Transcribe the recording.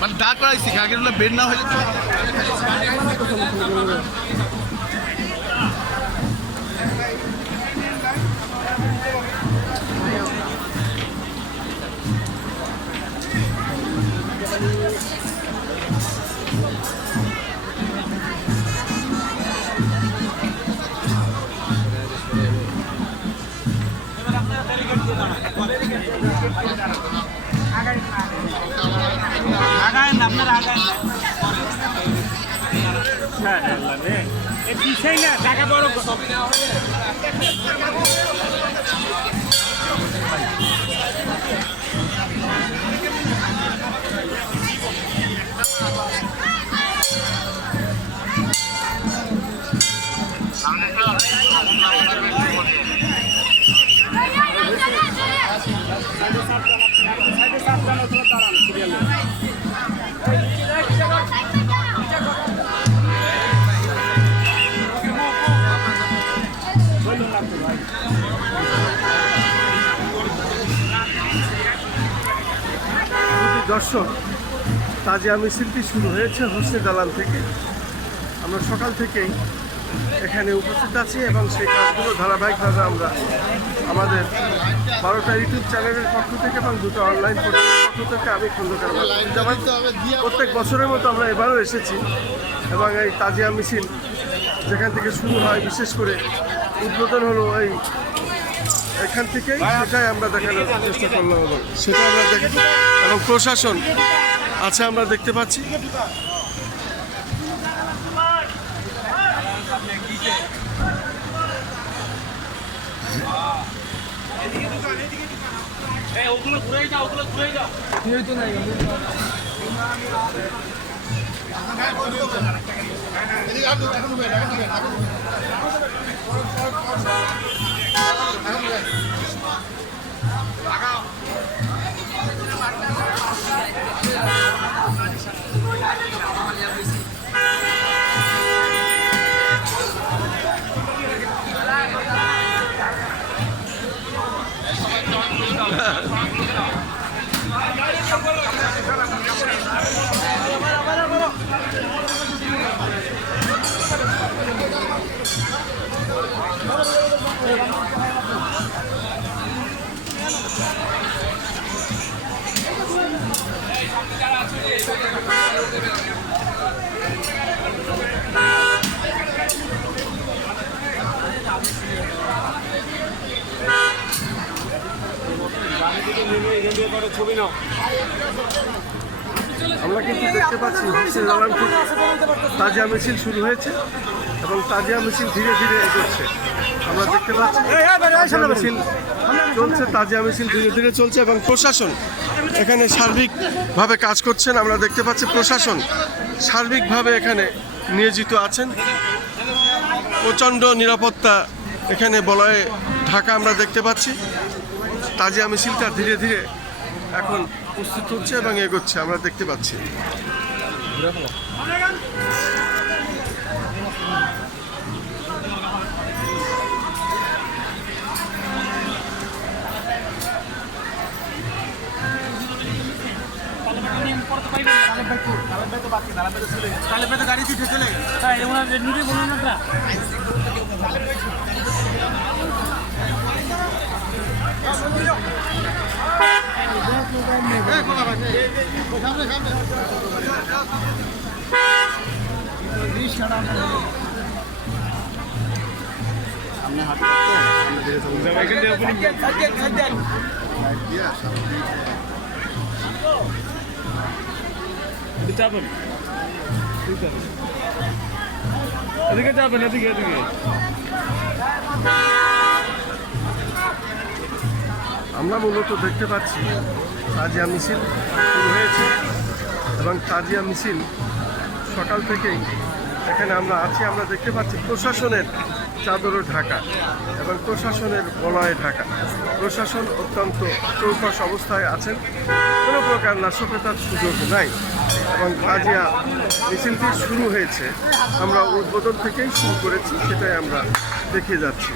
মানে দাঁড় করাইছি আগের বের না হয়ে যেত। টাকা বড় দর্শক, তাজিয়া মিছিলটি শুরু হয়েছে হোসনে দালান থেকে। আমরা সকাল থেকেই এখানে উপস্থিত আছি এবং সেই কাজগুলো ধারাবাহিকভাবে আমরা আমাদের 12টা ইউটিউব চ্যানেলের পক্ষ থেকে এবং 2টা অনলাইন পোর্টালের পক্ষ থেকে আমি খন্দকার প্রত্যেক বছরের মতো আমরা এবারও এসেছি এবং এই তাজিয়া মিছিল যেখান থেকে শুরু হয়, বিশেষ করে উদ্বোধন হলো এখান থেকেই, সেটাই আমরা দেখানোর চেষ্টা করলাম এবং সেটা আমরা দেখি এবং প্রশাসন আছে আমরা দেখতে পাচ্ছি। আমরা কিন্তু দেখতে পাচ্ছি তাজিয়া মিছিল শুরু হয়েছে এবং তাজিয়া মিছিল ধীরে ধীরে এগোচ্ছে। আমরা দেখতে পাচ্ছি মিছিল চলছে, তাজিয়া মিছিল ধীরে ধীরে চলছে এবং প্রশাসন এখানে সার্বিকভাবে কাজ করছেন। আমরা দেখতে পাচ্ছি প্রশাসন সার্বিকভাবে এখানে নিয়োজিত আছেন। প্রচণ্ড নিরাপত্তা এখানে বলয়ে ঢাকা আমরা দেখতে পাচ্ছি। তাজিয়া মিছিলটা ধীরে ধীরে এখন উপস্থিত হচ্ছে এবং এগোচ্ছে আমরা দেখতে পাচ্ছি। গাড়ি দিয়ে চলে এদিকে যাবেন, এদিকে এদিকে। আমরা মূলত দেখতে পাচ্ছি তাজিয়া মিছিল শুরু হয়েছে এবং তাজিয়া মিছিল সকাল থেকেই এখানে আমরা আছি। আমরা দেখতে পাচ্ছি প্রশাসনের চাদরে ঢাকা এবং প্রশাসনের বলয়ে ঢাকা। প্রশাসন অত্যন্ত চৌকস অবস্থায় আছেন, কোনো প্রকার নাশকতার সুযোগ নাই এবং তাজিয়া মিছিলটি শুরু হয়েছে। আমরা উদ্বোধন থেকেই শুরু করেছি, সেটাই আমরা দেখে যাচ্ছি।